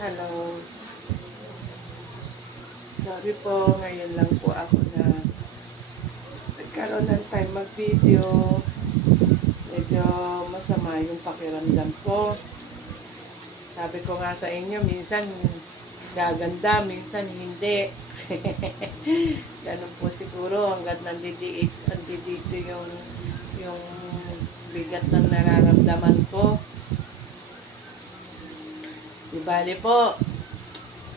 Hello. Sorry po, ngayon lang po ako na nagkaroon ng time mag-video. Medyo masama yung pakiramdam ko. Sabi ko nga sa inyo, minsan gaganda, minsan hindi. Ganun po siguro hanggat nandito yung bigat ng nararamdaman ko. Di bali po,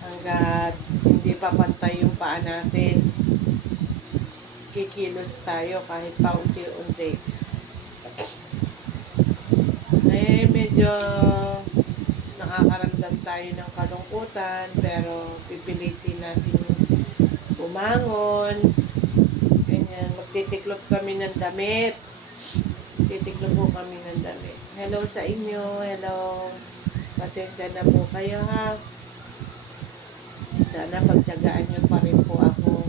hanggat hindi pa pantay yung paa natin, kikilos tayo kahit pa unti-unti. Medyo nakakaramdam tayo ng kalungkutan, pero pipilitin natin bumangon. Ganyan, magtitiklop kami ng damit. Titiklop po kami ng damit. Hello sa inyo, hello. Pasensya na po kayo ha. Sana pagtyagaan nyo pa rin po ako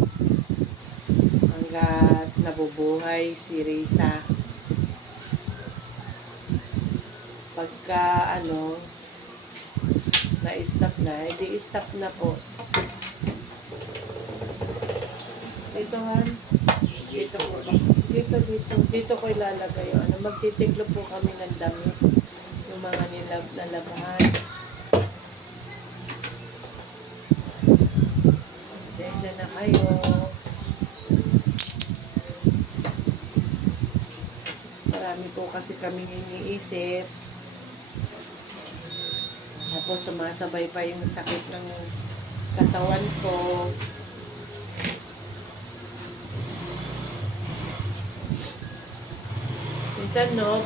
hanggat nabubuhay si Risa. Pagka na-stop na, edi stop na po. Dito ha. Dito po ba? Dito ko ilalagay yung magtitiklop po kami ng damit. Yung mga nalabahan. Pasensya na kayo. Marami po kasi kaming iniisip. Tapos sumasabay pa yung sakit ng katawan ko. Minsan no,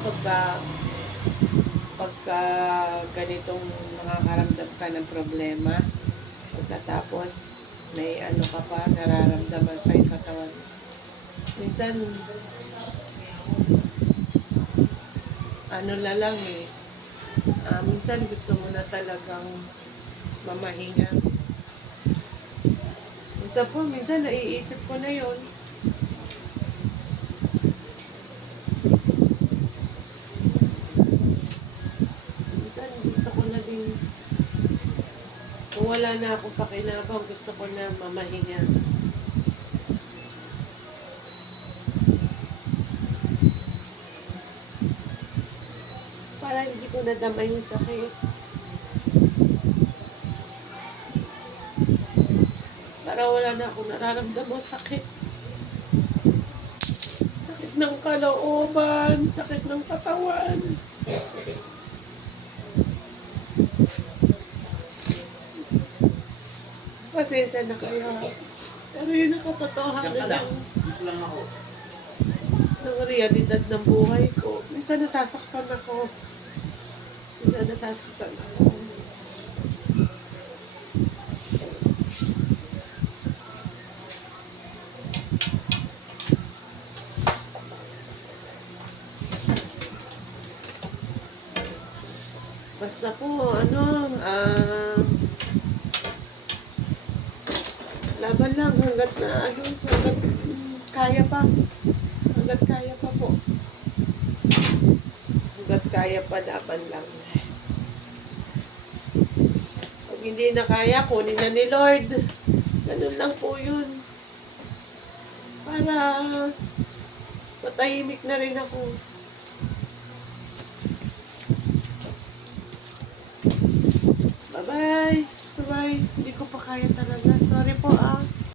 pagka ganitong nakakaramdam ka ng problema, pagkatapos may ka pa, nararamdaman pa yung katawan. Minsan, lang minsan gusto mo na talagang mamahinga. Minsan naiisip ko na yun. Minsan gusto ko na din, kung wala na akong pakinabang, gusto ko na mamahinga. Para hindi ko nadama yung sakit. Para wala na akong nararamdaman sakit. Sakit ng kalooban, sakit ng katawan. Pasensya na kayo. Pero yun ang katotohanan ng realidad ng buhay ko. Minsan nasasaktan ako. Basta po, laban lang hanggat kaya pa. Hanggat kaya pa po. Hanggat kaya pa, laban lang. Pag hindi na kaya, kunin na ni Lord. Ganun lang po yun. Para matahimik na rin ako. Bye-bye. Bye-bye. Hindi ko pa kaya talaga. Sorry po